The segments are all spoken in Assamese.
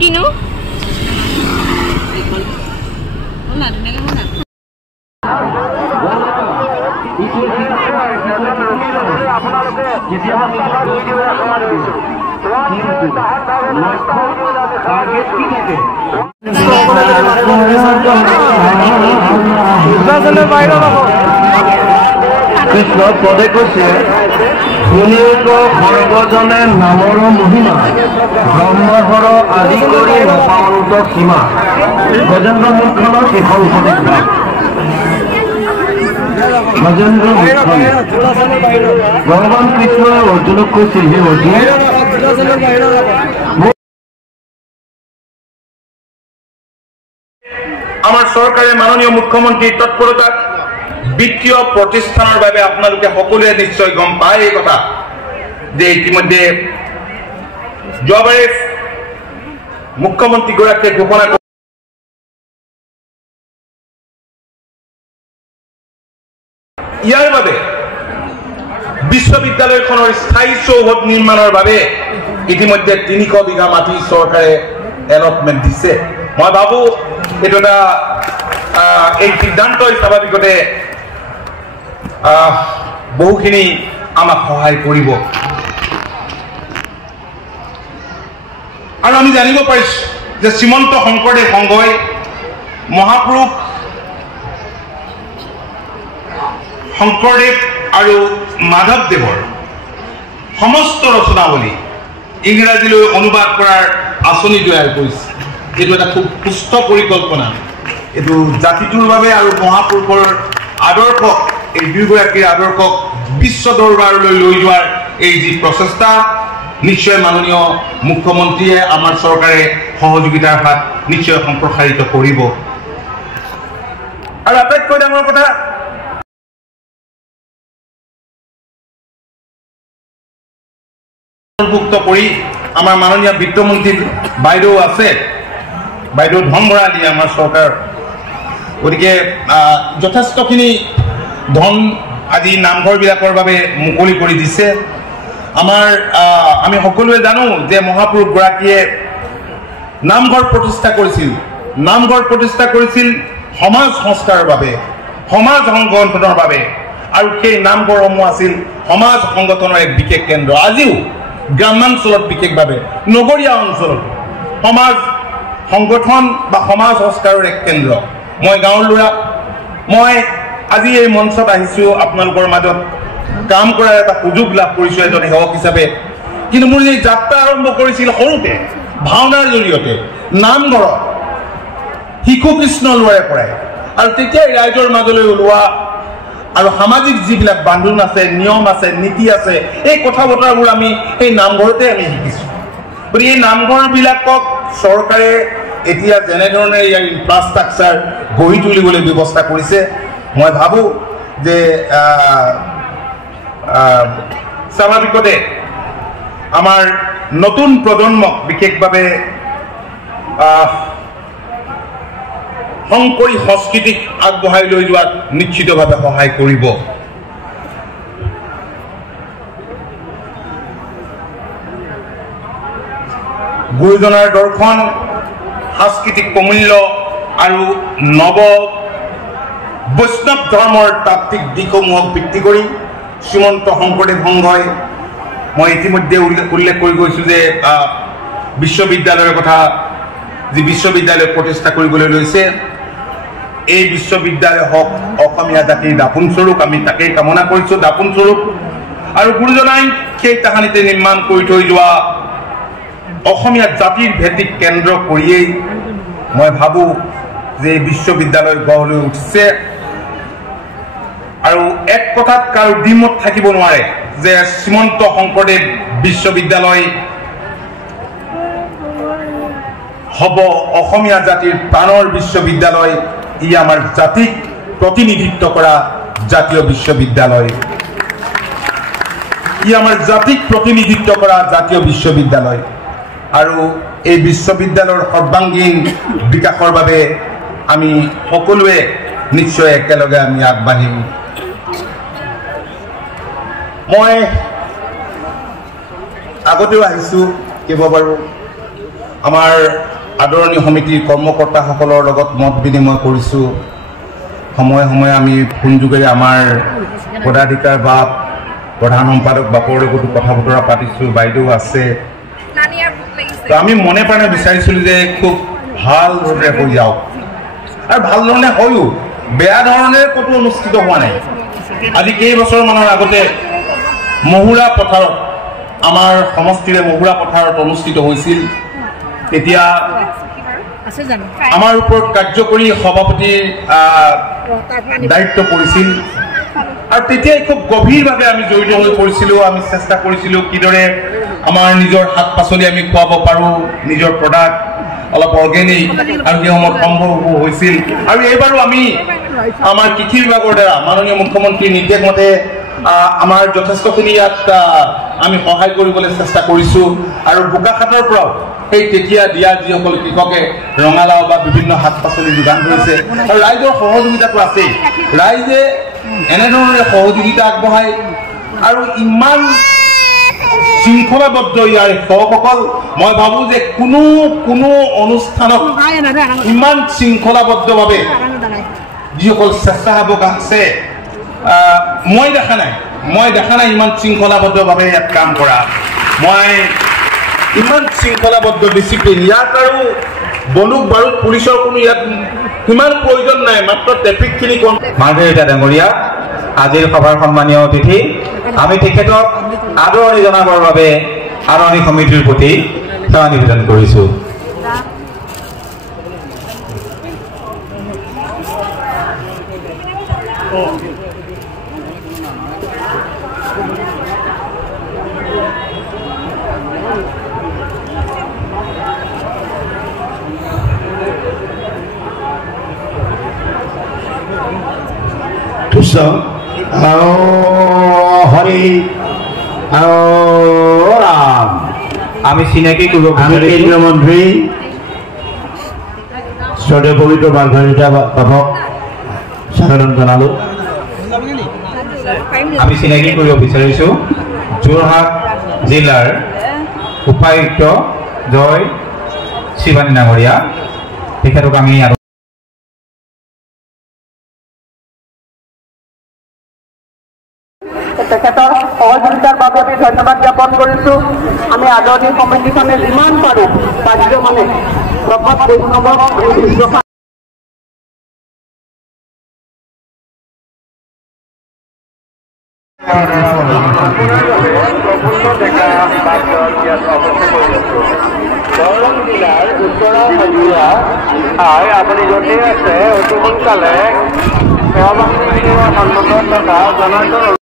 Kino? কৃষ্ণ পদে কৈছে শুনিক সৰ্বজনে নামৰ মহিমা ব্ৰহ্মহৰ আদি কৰি নপাওঁত সীমা গজেন্দ্ৰ মুখনৰ এখন উপদেশ ভাগ গজেন্দ্ৰ মুখন ভগৱান কৃষ্ণই অৰ্জুনক কৈছিল হে অৰ্জুন আমাৰ চৰকাৰে মাননীয় মুখ্যমন্ত্ৰীৰ তৎপৰতাত বিত্তীয় প্ৰতিষ্ঠানৰ বাবে আপোনালোকে সকলোৱে নিশ্চয় গম পায় এই কথা যে ইতিমধ্যে যোৱাবাৰে মুখ্যমন্ত্ৰীগৰাকীয়ে ঘোষণা ইয়াৰ বাবে বিশ্ববিদ্যালয়খনৰ স্থায়ী চৌহদ নিৰ্মাণৰ বাবে ইতিমধ্যে ৩০০ বিঘা মাটি চৰকাৰে এলটমেণ্ট দিছে মই ভাবো এইটো এটা এই সিদ্ধান্তই স্বাভাৱিকতে বহুখিনি আমাক সহায় কৰিব আৰু আমি জানিব পাৰিছো যে শ্ৰীমন্ত শংকৰদেৱ সংঘই মহাপুৰুষ শংকৰদেৱ আৰু মাধৱদেৱৰ সমস্ত ৰচনাৱলী ইংৰাজীলৈ অনুবাদ কৰাৰ আঁচনি তৈয়াৰ কৰিছে এইটো এটা খুব সুস্থ পৰিকল্পনা এইটো জাতিটোৰ বাবে আৰু মহাপুৰুষৰ আদৰ্শক এই দুয়োগৰাকীৰ আদৰ্শক বিশ্ব দৰবাৰলৈ লৈ যোৱাৰ এই যি প্ৰচেষ্টা নিশ্চয় মাননীয় মুখ্যমন্ত্ৰীয়ে আমাৰ চৰকাৰে সহযোগিতাৰ হাত নিশ্চয় সম্প্ৰসাৰিত কৰিব আৰু আটাইতকৈ ডাঙৰ কথা অন্তৰ্ভুক্ত কৰি আমাৰ মাননীয় বিত্তমন্ত্ৰী বাইদেউ আছে বাইদেউ ধন ভৰালী আমাৰ চৰকাৰ গতিকে যথেষ্টখিনি ধন আদি নামঘৰবিলাকৰ বাবে মুকলি কৰি দিছে আমাৰ আমি সকলোৱে জানো যে মহাপুৰুষগৰাকীয়ে নামঘৰ প্ৰতিষ্ঠা কৰিছিল সমাজ সংস্কাৰৰ বাবে সমাজ সংগঠনৰ বাবে আৰু সেই নামঘৰসমূহ আছিল সমাজ সংগঠনৰ এক বিশেষ কেন্দ্ৰ আজিও গ্ৰামাঞ্চলত বিশেষভাৱে নগৰীয়া অঞ্চলত সমাজ সংগঠন বা সমাজ সংস্কাৰৰ এক কেন্দ্ৰ মই গাঁৱৰ ল'ৰা মই আজি এই মঞ্চত আহিছো আপোনালোকৰ মাজত কাম কৰাৰ এটা সুযোগ লাভ কৰিছো এজন সেৱক হিচাপে কিন্তু মোৰ এই যাত্ৰা আৰম্ভ কৰিছিল সৰুতে ভাওনাৰ জৰিয়তে নামঘৰত শিশু কৃষ্ণ লোৱাৰে পৰাই আৰু তেতিয়াই ৰাইজৰ মাজলৈ ওলোৱা আৰু সামাজিক যিবিলাক বান্ধোন আছে নিয়ম আছে নীতি আছে এই কথা বতৰাবোৰ আমি এই নামঘৰতে আমি শিকিছো গতিকে এই নামঘৰবিলাকক চৰকাৰে এতিয়া যেনেধৰণে ইয়াৰ ইনফ্ৰাষ্ট্ৰাকচাৰ গঢ়ি তুলিবলৈ ব্যৱস্থা কৰিছে মই ভাবো যে স্বাভাৱিকতে আমাৰ নতুন প্ৰজন্মক বিশেষভাৱে শংকৰী সংস্কৃতিক আগবঢ়াই লৈ যোৱাত নিশ্চিতভাৱে সহায় কৰিব গুৰুজনাৰ দৰ্শন সাংস্কৃতিক প্ৰমূল্য আৰু নৱ বৈষ্ণৱ ধৰ্মৰ তাত্ত্বিক দিশসমূহক ভিত্তি কৰি শ্ৰীমন্ত শংকৰদেৱ সংঘই মই ইতিমধ্যে উল্লেখ কৰি গৈছোঁ যে বিশ্ববিদ্যালয়ৰ কথা যি বিশ্ববিদ্যালয় প্ৰতিষ্ঠা কৰিবলৈ লৈছে এই বিশ্ববিদ্যালয় হওক অসমীয়া জাতিৰ দাপোন স্বৰূপ আমি তাকেই কামনা কৰিছোঁ দাপোন স্বৰূপ আৰু গুৰুজনাই সেই তাহানিতে নিৰ্মাণ কৰি থৈ যোৱা অসমীয়া জাতিৰ ভেটিক কেন্দ্ৰ কৰিয়েই মই ভাবোঁ যে এই বিশ্ববিদ্যালয় গঢ় লৈ উঠিছে আৰু এক কথাত কাৰো দ্বিমত থাকিব নোৱাৰে যে শ্ৰীমন্ত শংকৰদেৱ বিশ্ববিদ্যালয় হ'ব অসমীয়া জাতিৰ প্ৰাণৰ বিশ্ববিদ্যালয় ই আমাৰ জাতিক প্ৰতিনিধিত্ব কৰা জাতীয় বিশ্ববিদ্যালয় ই আমাৰ জাতিক প্ৰতিনিধিত্ব কৰা জাতীয় বিশ্ববিদ্যালয় আৰু এই বিশ্ববিদ্যালয়ৰ সৰ্বাংগীন বিকাশৰ বাবে আমি সকলোৱে নিশ্চয় একেলগে আমি আগবাঢ়িম মই আগতেও আহিছোঁ কেইবাবাৰো আমাৰ আদৰণীয় সমিতিৰ কৰ্মকৰ্তাসকলৰ লগত মত বিনিময় কৰিছোঁ সময়ে সময়ে আমি ফোন যোগেৰে আমাৰ পদাধিকাৰ বা প্ৰধান সম্পাদক বাপৰ লগতো কথা বতৰা পাতিছোঁ বাইদেউ আছে তো আমি মনে প্ৰাণে বিচাৰিছিলোঁ যে খুব ভাল ধৰণে হৈ যাওক আৰু ভাল ধৰণে হয়ো বেয়া ধৰণে ক'তো অনুষ্ঠিত হোৱা নাই আজি কেইবছৰমানৰ আগতে মহুৰা পথাৰত আমাৰ সমষ্টিৰে মহুৰা পথাৰত অনুষ্ঠিত হৈছিল তেতিয়া আমাৰ ওপৰত কাৰ্যকৰী সভাপতিৰ দায়িত্ব পৰিছিল আৰু তেতিয়াই খুব গভীৰভাৱে আমি জড়িত হৈ পৰিছিলোঁ আমি চেষ্টা কৰিছিলোঁ কিদৰে আমাৰ নিজৰ শাক পাচলি আমি খুৱাব পাৰোঁ নিজৰ প্ৰডাক্ট অলপ অৰ্গেনিক আৰু সেই সময়ত সম্ভৱ হৈছিল আৰু এইবাৰো আমি আমাৰ কৃষি বিভাগৰ দ্বাৰা মাননীয় মুখ্যমন্ত্ৰীৰ নিৰ্দেশ মতে আমাৰ যথেষ্টখিনি ইয়াত আমি সহায় কৰিবলৈ চেষ্টা কৰিছোঁ আৰু বোকাখাটৰ পৰাও সেই তেতিয়া দিয়া যিসকল কৃষকে ৰঙালাও বা বিভিন্ন শাক পাচলি যোগান ধৰিছে আৰু ৰাইজৰ সহযোগিতাটো আছেই ৰাইজে এনেধৰণে সহযোগিতা আগবঢ়ায় আৰু ইমান শৃংখলাবদ্ধ ইয়াৰ সেৱকসকল মই ভাবোঁ যে কোনো অনুষ্ঠানত ইমান শৃংখলাবদ্ধভাৱে যিসকল স্বেচ্ছাসেৱক আছে মই দেখা নাই ইমান শৃংখলাবদ্ধভাৱে ইয়াত কাম কৰা মই ইমান শৃংখলাবদ্ধ ডিচিপ্লিন ইয়াত আৰু বন্দুক বাৰুদ পুলিচৰ কোনো ইয়াত ইমান প্ৰয়োজন নাই মাত্ৰ ট্ৰেফিকখিনি কম মাৰ্গাৰিটা ডাঙৰীয়া আজিৰ সভাৰ সন্মানীয় অতিথি আমি তেখেতক আদৰণি জনাবৰ বাবে আদৰণি সমিতিৰ প্ৰতি সেৱা নিবেদন কৰিছোঁ হৰি ৰাম আমি চিনাকি কৰিব কেন্দ্ৰীয় মন্ত্ৰী শ্ৰদ্ধেয় পবিত্ৰ মাৰ্গাৰিটা বাবক স্বাগতম জনালোঁ আমি চিনাকি কৰিব বিচাৰিছোঁ যোৰহাট জিলাৰ উপায়ুক্ত জয় শিৱানী ডাঙৰীয়া তেখেতক আমি তেখেতৰ সহযোগিতাৰ বাবে আমি ধন্যবাদ জ্ঞাপন কৰিছোঁ আমি আদৰণি সমিতিখনে যিমান পাৰোঁ বাধ্য মানে প্ৰভাৱ বৈষ্ণৱক দৰং জিলাৰ উত্তৰা সজুৱা আপুনি য'তে আছে অতি সোনকালে সন্মুখত থকা জনাৰ্দন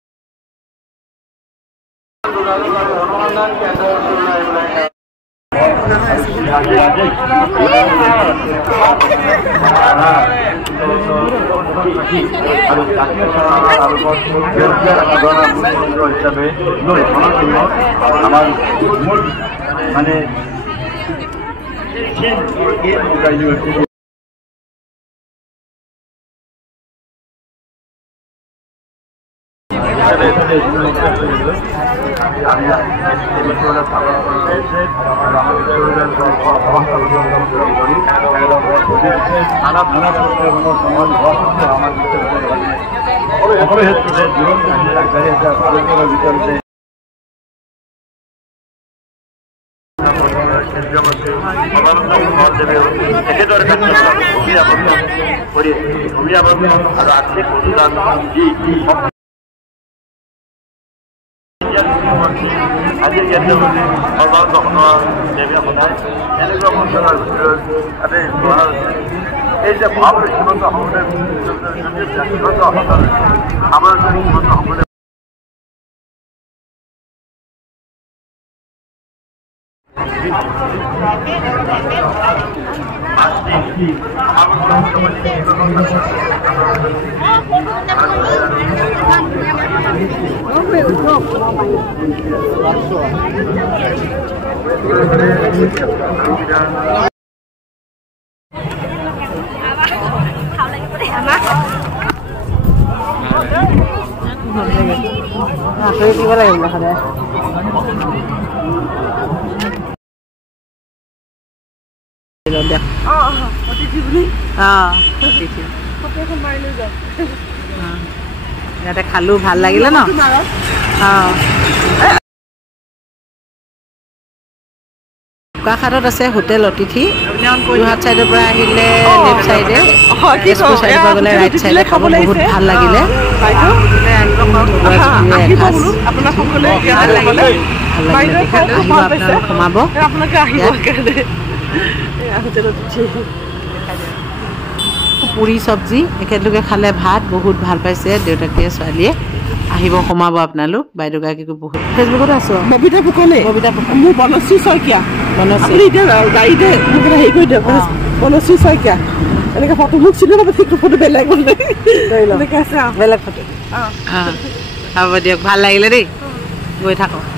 আজিৰ কেন্দ্ৰমন্ত্ৰী সৰ্বানন্দ দেৱীয়ে সদায় এনেকুৱা মঞ্চলৰ ভিতৰত তাতে ব্যৱহাৰ হৈছে এই যে ভাৱৰ শ্ৰীমন্ত শংকৰদেৱ আমাৰ শ্ৰীমন্ত শংকৰদেৱ ইয়াতে খালো ভাল লাগিলে ন বোকাখাটত আছে হোটেল অতিথি যোৰহাট চাইডৰ পৰা আহিলে লেফ্ট চাইডে তেজপুৰ চাইডৰ পৰা গ'লে ৰাইট চাইডে খাব বহুত ভাল লাগিলে সোমাব পুৰি চব্জি একেলগে খালে ভাত বহুত ভাল পাইছে দেউতাকে ছোৱালীয়ে আহিব সোমাব আপোনালোক বাইদেউগৰাকীকো বহুত ফেচবুকত আছো ববিতা ফুকনে মোৰ বনশ্ৰী শইকীয়া আপুনি এতিয়া গাড়ীতে মোক হেৰি কৰি দিয়ক বনশ্ৰী শইকীয়া এনেকৈ ফটো মোক চিনি পাব ঠিক ফটো বেলেগ বেলেগ ফটো হ'ব দিয়ক ভাল লাগিলে দেই গৈ থাকক